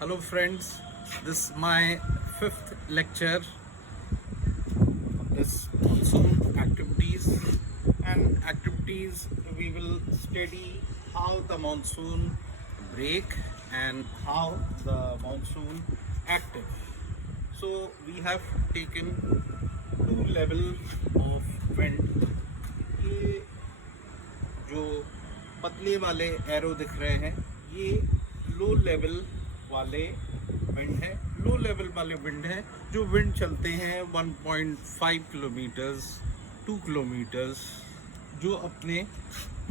Hello friends, this is my fifth lecture of this monsoon activities, and activities we will study how the monsoon break and how the monsoon active. So we have taken two level of wind. ये जो पतले वाले arrow दिख रहे हैं ये low level वाले wind है। लो लेवल वाले विंड है जो विंड चलते हैं 1.5 किलोमीटर्स 2 किलोमीटर्स, जो अपने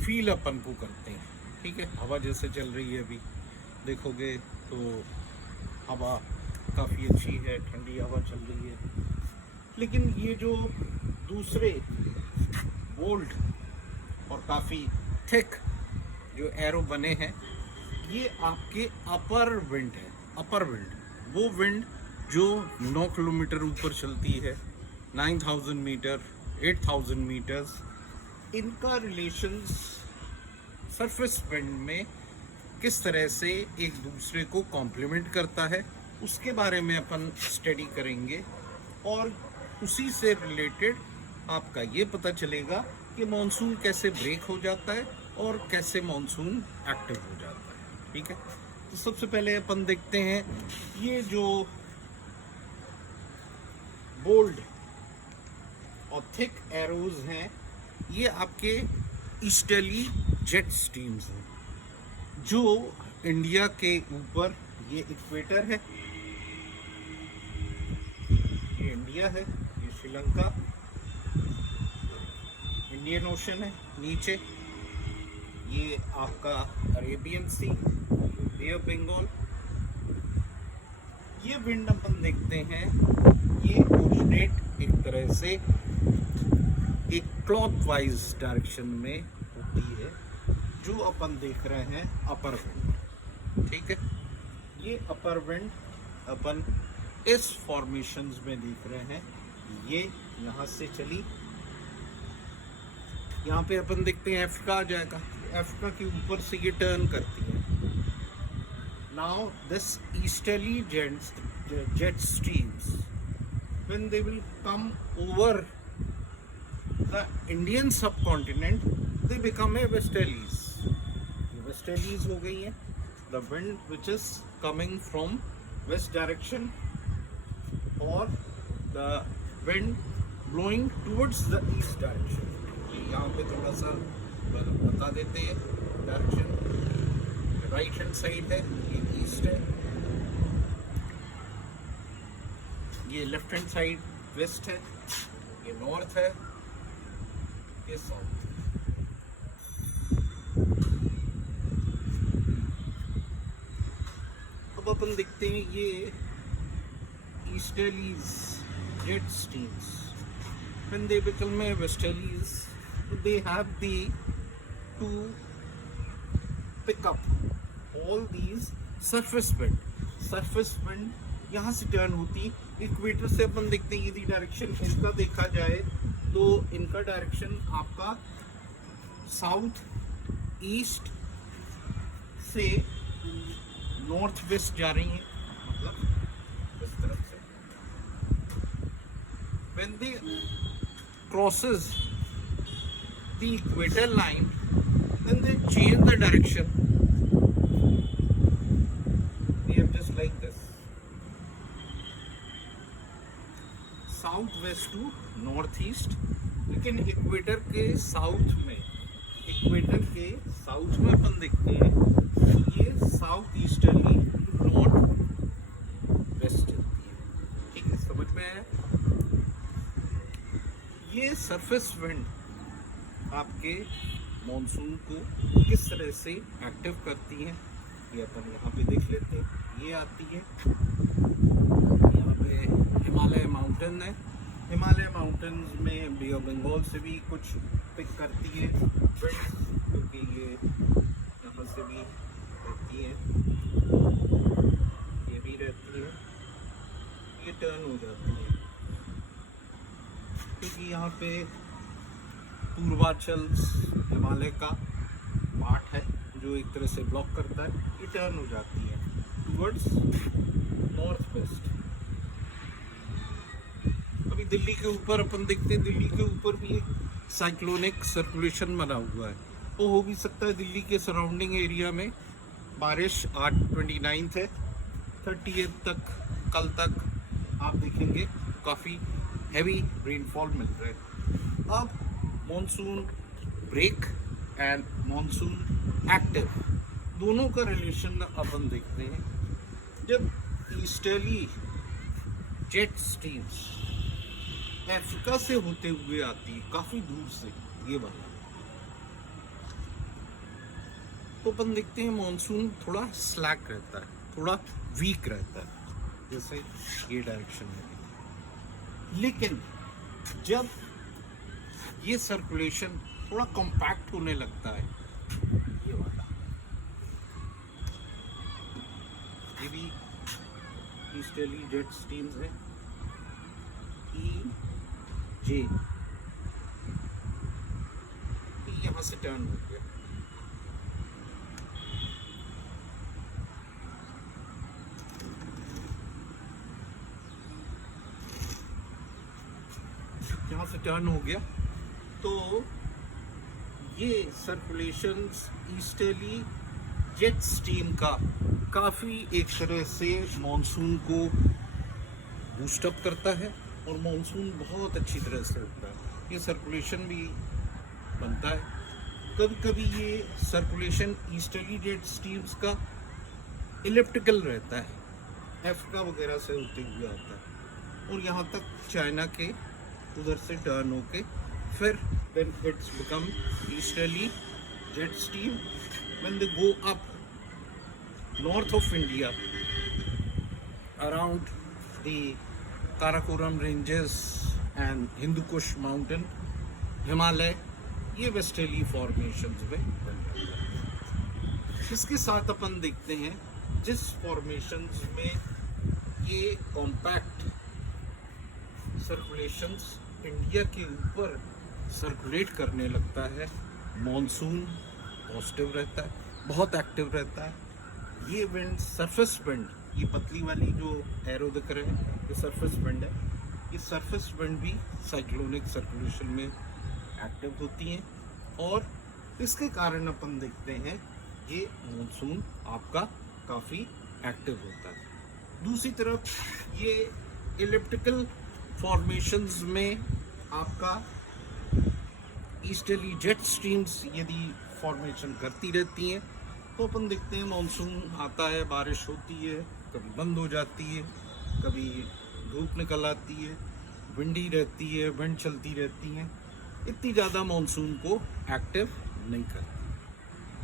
फील अपन को करते हैं। ठीक है, हवा जैसे चल रही है अभी देखोगे तो हवा काफ़ी अच्छी है, ठंडी हवा चल रही है। लेकिन ये जो दूसरे बोल्ड और काफ़ी थिक जो एरो बने हैं ये आपके अपर विंड है। अपर विंड वो विंड जो 9 किलोमीटर ऊपर चलती है, 9000 मीटर 8000 मीटर्स। इनका रिलेशंस सरफेस विंड में किस तरह से एक दूसरे को कॉम्प्लीमेंट करता है उसके बारे में अपन स्टडी करेंगे, और उसी से रिलेटेड आपका ये पता चलेगा कि मॉनसून कैसे ब्रेक हो जाता है और कैसे मॉनसून एक्टिव हो जाता है। ठीक है, तो सबसे पहले अपन देखते हैं ये जो बोल्ड और थिक एरोज हैं ये आपके ईस्टर्ली जेट स्ट्रीम्स हैं जो इंडिया के ऊपर, ये इक्वेटर है, ये इंडिया है, ये श्रीलंका, इंडियन ओशन है नीचे, ये आपका Arabian Sea, Bay of Bengal. ये विंड अपन देखते हैं ये ओरिजिनेट एक तरह से एक क्लॉकवाइज डायरेक्शन में होती है, जो अपन देख रहे हैं अपर विंड। ठीक है, ये अपर विंड अपन इस फॉर्मेशंस में देख रहे हैं। ये यहाँ से चली, यहाँ पे अपन देखते हैं अफ्रीका आ जाएगा, अफ्रीका के ऊपर से ये टर्न करती है। Now this easterly jet streams when they will come over the Indian subcontinent they become a westerlies. Westerlies हो गई है the wind which is coming from west direction, और the wind blowing towards the east direction. यहाँ पे थोड़ा सा बता देते हैं डायरेक्शन। राइट हैंड साइड है ये ईस्ट है, ये लेफ्ट हैंड साइड वेस्ट है, ये नॉर्थ है, ये साउथ। अब अपन देखते हैं ये easterlies jet streams when they become a westerlies they have to pick up all these surface wind यहाँ से टर्न होती। इक्वेटर से अपन देखते हैं यदि डायरेक्शन इनका देखा जाए तो इनका डायरेक्शन आपका साउथ ईस्ट से नॉर्थ वेस्ट जा रही है, मतलब इस तरफ से। when they crosses the equator line then they change the direction. We have just like this, south west to north east. लेकिन इक्वेटर के साउथ में अपन देखते हैं तो ये साउथ ईस्टर्ली नॉर्थ वेस्ट चलती है। ठीक है, समझ में आया? ये सरफेस विंड आपके मॉनसून को किस तरह से एक्टिव करती है ये अपन यहाँ पे देख लेते हैं। ये आती है, यहाँ पे हिमालय माउंटेन है, हिमालय माउंटेन्स में बे ऑफ बंगाल से भी कुछ पिक करती है विंड, क्योंकि ये यहाँ से भी रहती है, ये भी रहती है, ये टर्न हो जाती है क्योंकि यहाँ पे पूर्वांचल हिमालय का पार्ट है जो एक तरह से ब्लॉक करता है, ये टर्न हो जाती है। Towards north west. अभी दिल्ली के ऊपर अपन देखते हैं, दिल्ली के ऊपर भी एक साइक्लोनिक सर्कुलेशन बना हुआ है। वो हो भी सकता है दिल्ली के सराउंडिंग एरिया में बारिश 29 है, 30 तक, कल तक आप देखेंगे काफ़ी हैवी रेनफॉल मिल रहा है। अब monsoon break and monsoon active दोनों का रिलेशन अपन देखते हैं। जब ईस्टर्ली जेट स्ट्रीम्स अफ्रीका से होते हुए आती है काफ़ी दूर से, ये वाला, तो अपन देखते हैं मॉनसून थोड़ा स्लैक रहता है, थोड़ा वीक रहता है, जैसे ये डायरेक्शन में। लेकिन जब ये सर्कुलेशन थोड़ा कॉम्पैक्ट होने लगता है, ये वाला, ये भी ईस्टर्ली जेट स्ट्रीम्स है, ई जे, यहाँ से टर्न हो गया, यहाँ से टर्न हो गया। तो ये सर्कुलेशंस ईस्टर्ली जेट स्ट्रीम का काफ़ी एक तरह से मॉनसून को बूस्टअप करता है और मॉनसून बहुत अच्छी तरह से होता है। ये सर्कुलेशन भी बनता है। कभी कभी ये सर्कुलेशन ईस्टर्ली जेट स्ट्रीम्स का इलिप्टिकल रहता है, अफ्रीका वगैरह से होते हुए आता है और यहाँ तक चाइना के उधर से टर्न होके फिर when it's become easterly jet stream, when they go up north of India around the Karakoram ranges and Hindu Kush mountain, Himalaya, ये वेस्टर्ली फॉर्मेशंस में बन जाता है। इसके साथ अपन देखते हैं जिस फॉर्मेशंस में ये कॉम्पैक्ट सर्कुलेशंस इंडिया के ऊपर सर्कुलेट करने लगता है, मॉनसून पॉजिटिव रहता है, बहुत एक्टिव रहता है। ये विंड सरफेस विंड, ये पतली वाली जो एरो दिख रहे हैं, ये सरफेस विंड है। ये सरफेस विंड भी साइक्लोनिक सर्कुलेशन में एक्टिव होती हैं और इसके कारण अपन देखते हैं ये मॉनसून आपका काफ़ी एक्टिव होता है। दूसरी तरफ ये इलिप्टिकल फॉर्मेशंस में आपका ईस्टर्ली जेट स्ट्रीम्स यदि फॉर्मेशन करती रहती हैं तो अपन देखते हैं मॉनसून आता है, बारिश होती है, कभी बंद हो जाती है, कभी धूप निकल आती है, विंडी रहती है, विंड चलती रहती हैं, इतनी ज़्यादा मॉनसून को एक्टिव नहीं करती।